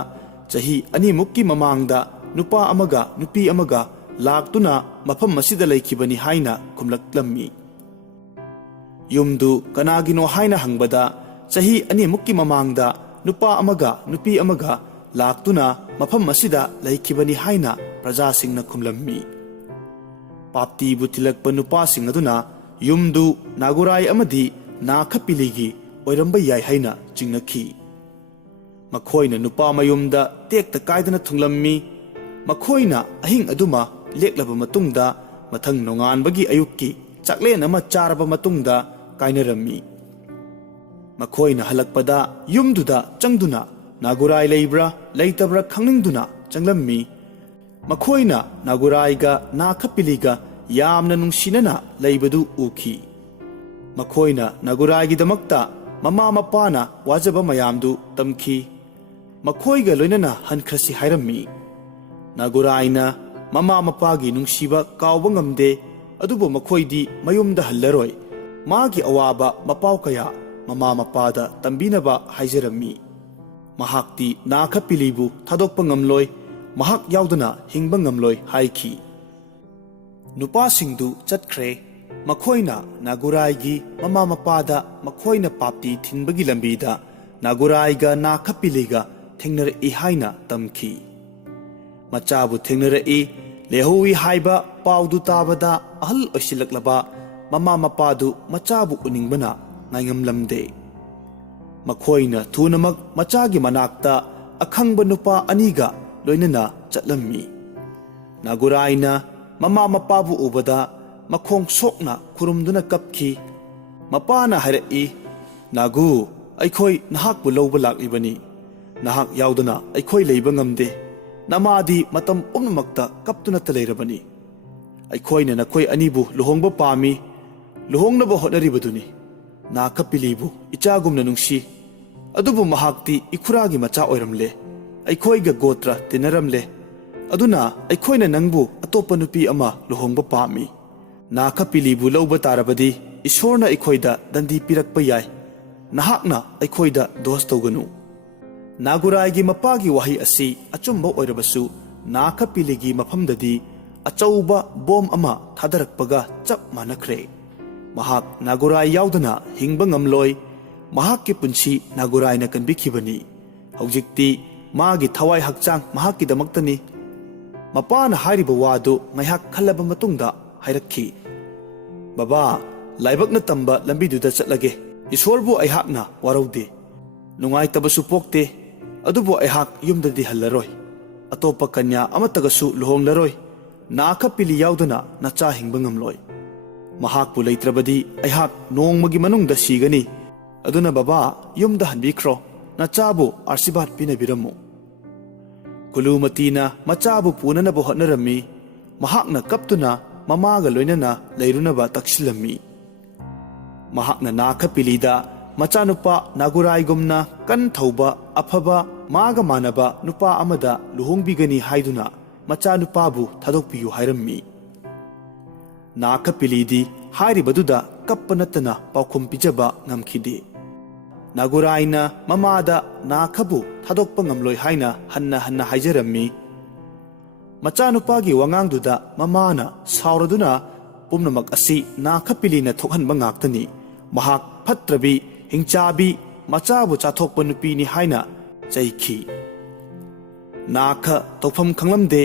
ꯆꯍꯤ 2ꯃꯨꯛꯀꯤ ꯃꯃꯥꯡꯗ ꯅꯨꯄꯥ ꯑꯃꯒ ꯅꯨꯄꯤ ꯑꯃꯒ ꯂꯥꯛꯇꯨꯅ ꯃꯐꯝ ꯑꯁꯤꯗ ꯂꯩꯈꯤꯕꯅꯤ ꯍꯥꯏꯅ ꯈꯨꯝꯂꯛꯂꯝꯃꯤ ꯌꯨꯝꯗꯨ ꯀꯅꯥꯒꯤꯅꯣ ꯍꯥꯏꯅ ꯍꯪꯕꯗ ꯆꯍꯤ 2ꯃꯨꯛꯀꯤ ꯃꯃꯥꯡꯗ ꯅꯨꯄꯥ ꯑꯃꯒ ꯅꯨꯄꯤ ꯑꯃꯒ ꯂꯥꯛꯇꯨꯅ ꯃꯐꯝ ꯑꯁꯤꯗ ꯂꯩꯈꯤꯕꯅꯤ ꯍꯥꯏꯅ ꯄ꯭ꯔꯖꯥꯁꯤꯡꯅ ꯈꯨꯝꯂꯝꯃꯤ ꯄꯥꯞꯇꯤꯕꯨ ꯊꯤꯜꯂꯛꯄ ꯅꯨꯄꯥꯁꯤꯡ ꯑꯗꯨꯅ ꯌꯨꯝꯗꯨ ꯅꯥꯒꯨꯔꯥꯏ ꯑꯃꯗꯤ ꯅꯥꯈꯞꯄꯤꯂꯤꯒꯤ ꯑꯣꯏꯔꯝꯕ ꯌꯥꯏ ꯍꯥꯏꯅ ꯆꯤꯡꯅꯈꯤ ꯃꯈꯣꯏꯅ ꯅꯨꯄꯥ ꯃꯌꯨꯝꯗ ꯇꯦꯛꯇ ꯀꯥꯏꯗꯅ ꯊꯨꯡꯂꯝꯃꯤ ꯃꯈꯣꯏꯅ ꯑꯍꯤꯡ ꯑꯗꯨꯃ ꯂꯦꯛꯂꯕ ꯃꯇꯨꯡꯗ ꯃꯊꯪ ꯅꯣꯡꯉꯥꯟꯕꯒꯤ ꯑꯌꯨꯛꯀꯤ ꯆꯥꯛꯂꯦꯟ ꯑꯃ ꯆꯥꯔꯕ ꯃꯇꯨꯡꯗ ꯀꯥꯏꯅꯔꯝꯃꯤ ꯃꯈꯣꯏꯅ ꯍꯜꯂꯛꯄꯗ ꯌꯨꯝꯗꯨꯗ ꯆꯪꯗꯨꯅ ꯅꯥꯒꯨꯔꯥꯏ ꯂꯩꯕ꯭ꯔꯥ ꯂꯩꯇꯕ꯭ꯔꯥ ꯈꯪꯅꯤꯡꯗꯨꯅ ꯆꯪꯂꯝꯃꯤ ꯃꯈꯣꯏꯅ ꯅꯥꯒꯨꯔꯥꯏꯒ ꯅꯥꯈꯞꯄꯤꯂꯤꯒ ꯌꯥꯝꯅ ꯅꯨꯡꯁꯤꯅꯅ ꯂꯩꯕꯗꯨ ꯎꯈꯤ ꯃꯈꯣꯏꯅ ꯅꯥꯒꯨꯔꯥꯏꯒꯤꯗꯃꯛꯇ ꯃꯃꯥ ꯃꯄꯥꯅ ꯋꯥꯖꯕ ꯃꯌꯥꯝꯗꯨ ꯇꯝꯈꯤ ꯃꯈꯣꯏꯒ ꯂꯣꯏꯅꯅ ꯍꯟꯈ꯭ꯔꯁꯤ ꯍꯥꯏꯔꯝꯃꯤ ꯅꯥꯒꯨꯔꯥꯏꯅ ꯃꯃꯥ ꯃꯄꯥꯒꯤ ꯅꯨꯡꯁꯤꯕ ꯀꯥꯎꯕ ꯉꯝꯗꯦ ꯑꯗꯨꯕꯨ ꯃꯈꯣꯏꯗꯤ ꯃꯌꯨꯝꯗ ꯍꯜꯂꯔꯣꯏ ꯃꯥꯒꯤ ꯑꯋꯥꯕ ꯃꯄꯥꯎ ꯀꯌꯥ ꯃꯃꯥ ꯃꯄꯥꯗ ꯇꯝꯕꯤꯅꯕ ꯍꯥꯏꯖꯔꯝꯃꯤ ꯃꯍꯥꯛꯇꯤ ꯅꯥꯈꯞꯄꯤꯂꯤꯕꯨ ꯊꯥꯗꯣꯛꯄ ꯉꯝꯂꯣꯏ ꯃꯍꯥꯛ ꯌꯥꯎꯗꯅ ꯍꯤꯡꯕ ꯉꯝꯂꯣꯏ ꯍꯥꯏꯈꯤ ꯅꯨꯄꯥꯁꯤꯡꯗꯨ ꯆꯠꯈ꯭ꯔꯦ ꯃꯈꯣꯏꯅ ꯅꯥꯒꯨꯔꯥꯏꯒꯤ ꯃꯃꯥ ꯃꯄꯥꯗ ꯃꯈꯣꯏꯅ ꯄꯥꯞꯇꯤ ꯊꯤꯟꯕꯒꯤ ꯂꯝꯕꯤꯗ ꯅꯥꯒꯨꯔꯥꯏꯒ ꯅꯥꯈꯞꯄꯤꯂꯤꯒ ꯊꯦꯡꯅꯔꯛꯏ ꯍꯥꯏꯅ ꯇꯝꯈꯤ ꯃꯆꯥꯕꯨ ꯊꯦꯡꯅꯔꯛꯏ ꯂꯩꯍꯧꯏ ꯍꯥꯏꯕ ꯄꯥꯎꯗꯨ ꯇꯥꯕꯗ ꯑꯍꯜ ꯑꯣꯏꯁꯤꯜꯂꯛꯂꯕ ꯃꯃꯥ ꯃꯄꯥꯗꯨ ꯃꯆꯥꯕꯨ ꯎꯅꯤꯡꯕꯅ ꯉꯥꯏꯉꯝꯂꯝꯗꯦ ꯃꯈꯣꯏꯅ ꯊꯨꯅꯃꯛ ꯃꯆꯥꯒꯤ ꯃꯅꯥꯛꯇ ꯑꯈꯪꯕ ꯅꯨꯄꯥ 2ꯒ ꯂꯣꯏꯅꯅ ꯆꯠꯂꯝꯃꯤ ꯅꯥꯒꯨꯔꯥꯏꯅ ꯃꯃꯥ ꯃꯄꯥꯕꯨ ꯎꯕꯗ ꯃꯈꯣꯡ ꯁꯣꯛꯅ ꯈꯨꯔꯨꯝꯗꯨꯅ ꯀꯞꯈꯤ ꯃꯄꯥꯅ ꯍꯥꯏꯔꯛꯏ ꯅꯥꯒꯨ ꯑꯩꯈꯣꯏ ꯅꯍꯥꯛꯄꯨ ꯂꯧꯕ ꯂꯥꯛꯂꯤꯕꯅꯤ ꯅꯍꯥꯛ ꯌꯥꯎꯗꯅ ꯑꯩꯈꯣꯏ ꯂꯩꯕ ꯉꯝꯗꯦ ꯅꯃꯥꯗꯤ ꯃꯇꯝ ꯄꯨꯝꯅꯃꯛꯇ ꯀꯞꯇꯨꯅꯇ ꯂꯩꯔꯕꯅꯤ ꯑꯩꯈꯣꯏꯅ ꯅꯈꯣꯏ ꯑꯅꯤꯕꯨ ꯂꯨꯍꯣꯡꯕ ꯄꯥꯝꯃꯤ ꯂꯨꯍꯣꯡꯅꯕ ꯍꯣꯠꯅꯔꯤꯕꯗꯨꯅꯤ ꯅꯥꯈꯞꯄꯤꯂꯤꯕꯨ ꯏꯆꯥꯒꯨꯝꯅ ꯅꯨꯡꯁꯤ ꯑꯗꯨꯕꯨ ꯃꯍꯥꯛꯇꯤ ꯏꯈꯨꯔꯥꯒꯤ ꯃꯆꯥ ꯑꯣꯏꯔꯝꯂꯦ ꯑꯩꯈꯣꯏꯒ ꯒꯣꯇ꯭ꯔ ꯇꯤꯟꯅꯔꯝꯂꯦ ꯑꯗꯨꯅ ꯑꯩꯈꯣꯏꯅ ꯅꯪꯕꯨ ꯑꯇꯣꯞꯄ ꯅꯨꯄꯤ ꯑꯃ ꯂꯨꯍꯣꯡꯕ ꯄꯥꯝꯃꯤ ꯅꯥꯈꯞꯄꯤꯂꯤꯕꯨ ꯂꯧꯕ ꯇꯥꯔꯕꯗꯤ ꯏꯁꯣꯔꯅ ꯑꯩꯈꯣꯏꯗ ꯗꯟꯗꯤ ꯄꯤꯔꯛꯄ ꯌꯥꯏ ꯅꯍꯥꯛꯅ ꯑꯩꯈꯣꯏꯗ ꯗꯣꯁ ꯇꯧꯒꯅꯨ ꯅꯥꯒꯨꯔꯥꯏꯒꯤ ꯃꯄꯥꯒꯤ ꯋꯥꯍꯩ ꯑꯁꯤ ꯑꯆꯨꯝꯕ ꯑꯣꯏꯔꯕꯁꯨ नाखपिलीगी मफमददी अचौबा बोम अमा थादरकपगा चप मानखरे। महाक नागुराई याउदना हिंगबा ngamloi महाकि पुंसी नागुराइना कनबिखिबनी। हौजिक्ति मागी थवाई हक्चांग महाकिदमक्तनी। मपाना हारिबा वादु ngaiहak खल्लबा मतुंगदा हाइरक्खि। बाबा लाइबकना तंबा लंबिदुदा चटलगे। ईश्वरबु अइहाकना वारौदे। नुंगाइतबसु पोक्ते अदुबु अइहाक युमददि हल्लरोय। अतोपा कन्या अमतगसु लुहोंगलरोय। नाखपिली याउदना नचा हिंगबा ngamloi। महाकपु लैत्रबदी अइहाक नोंगमगी मनुंगदा सीगनी। अदुना बाबा युमदा हनबिख्रो नचाबु आशीर्वाद पिनबिरमु। कुलुमतीना मचाबु पुननबु हटनरम्मी। महाकना कप्तुना ममागा लोइनना लैरुनबा तक्सिलम्मी। महाकना नाखपिलीदा मचानुपा नागुराइगुमना कन थौबा अफबा मागा मानबा नुपा अमदा लुहोंगबिगनी हाइदुना मचानुपाबु थादोकपियु हाइरम्मी। नाखपिलीदी हाइरिबदुदा कप्पा नत्तना पाउखुम पिजबा ngamखिदे। नागुराइना ममादा नाखबु थादोकपा ngamloi हाइना हन्ना हन्ना हाइजरम्मी। मचानुपागी वांगांगदुदा ममाना साउरदुना पुमनमक असि नाखपिलीना थोकहनबा ngaktani। महाक फत्रबी हिंचाबी मचाबु चाथोकपा नुपीनी हाइना चैखि। नाख तौफम खंगलमदे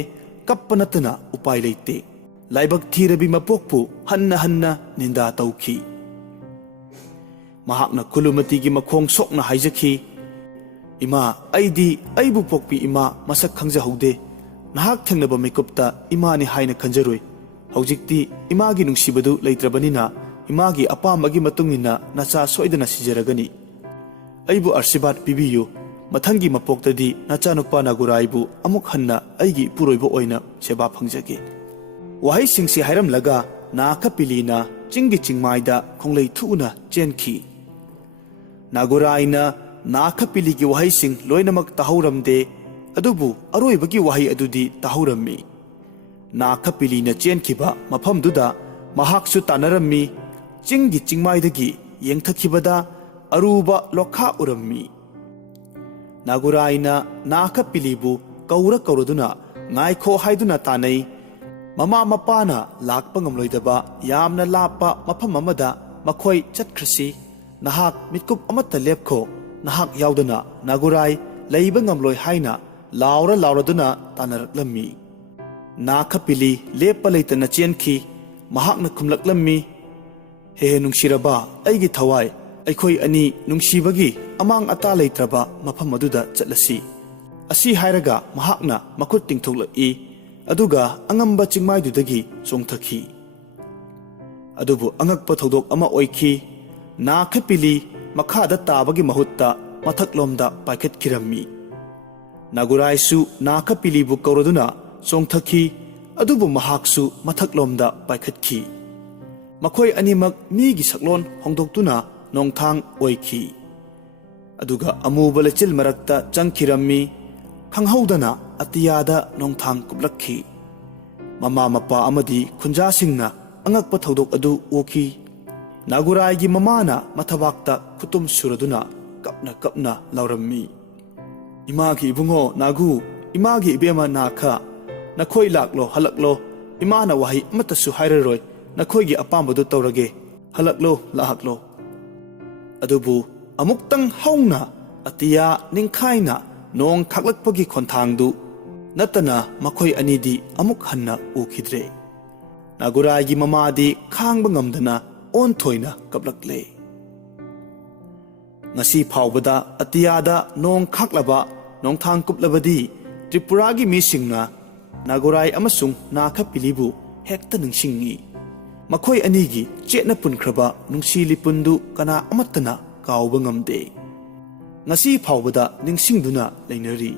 कप्पा नत्तना उपाय लैते। लाइबक थीरबी मपोकपु हन्ना हन्ना निंदा तौखि। महाकना कुलुमतीगी मखोंग सोकना हाइजखि। इमा अइदी अइबु पोकपी इमा मसक खंगजहौदे। नहाक थेंगनबा मेकुप्ता इमानी हाइना खंजरोय। हौजिक्ति इमागी नुंसिबदु लैत्रबनिना इमागी अपामबगी मतुंगिना नचा सोइदना सिजरगनी। अइबु आशीर्वाद पिबियु। मथंगी मपोक्तदी नचानुपा नागुराइबु अमुक हन्ना अइगी पुरोइबो ओइना सेबा फंगजगे। वहाई सिंगसी हाइरमलगा नाखपिलीना चिंगी चिंगमाइदा खोंगलै थुना चेनखि। नागुराइना नाखपिलीगी वहाई सिंग लोइनमक ताहौरमदे। अदुबु अरोइबगी वहाई अदुदी ताहौरम्मी। नाखपिलीना चेनखिबा मफमदुदा महाकसु तानरम्मी। चिंगी चिंगमाइदगी येंगथखिबदा अरुबा लोखा उरम्मी। नागुराइना नाखपिलीबु कौरा कौरदुना ngaikho haiduna tanai। ममा मपाना लाकपा ngamloidaba यामना लापा मफम अमदा मखोय चटख्रसी। नहाक मितकुप अमत्ता लेपखो नहाक याउदना नागुराई लैबा ngamloi हाइना लाउरा लाउरदुना तानरक्लम्मी। नाखपिली लेपा लैतना चेनखि। महाकना खुमलक्लम्मी। हे नुंसिरबा अइगी थवाई अइखोय अनि नुंसिबगी अमांग अता लैत्रबा मफम अदुदा चटलसी। असि हाइरगा महाकना मखुत तिंगथोकलई। अदुगा अंगंबा चिंगमाइदुदगी चोंगथखि। अदुबु अंगकपा थौदोक अमा ओइखि। नाखपिली मखादा ताबगी महुत्ता मथकलोमदा पाइखतखिरम्मी। नागुराइसु नाखपिलीबु कौरदुना चोंगथखि। अदुबु महाकसु मथकलोमदा पाइखतखि। मखोय अनिमक मीगी सकलोन होंदोक्तुना नोंथांग ओइखि। अदुगा अमुबा लचिल मरक्ता चंगखिरम्मी। खंगहौदना अतियादा नोंथांग कुपलक्खि। ममा मपा अमदी खुंजासिंगना अंगकपा थौदोक अदु ओखि। नागुराइगी ममाना मथबाक्ता खुतुम सुरदुना कपना कपना लाउरम्मी। Imangi Ibungo Nagu Imangi इबेमा नाखा नखोय लाकलो हलकलो। इमाना वहाई अमतसु हाइररोय नखोयगी अपामबदु तौरगे हलकलो लाहकलो। अदुबु अमुक्तंग हौना अतिया निंखाइना नोंग खाकलक्पगी खोंथांगदु नतना मखोय अनिदी अमुक हन्ना उखिद्रे। नागुराइगी ममादी खांगबा ngamdana ओनथोइना कपलक्ले। ngasi फावबदा अतियादा नोंग खाकलबा नोंथांग कुपलबदी त्रिपुरागी मिसिंगना नागुराई अमसुंग नाखपिलीबु हेक्ता निंसिंगी। मखोय अनिगी चेतना पुनख्रबा नुंसी लिपुंदु कना अमत्तना काउबा ngamde। ngasi फावबदा निंसिंगदुना लैनरी।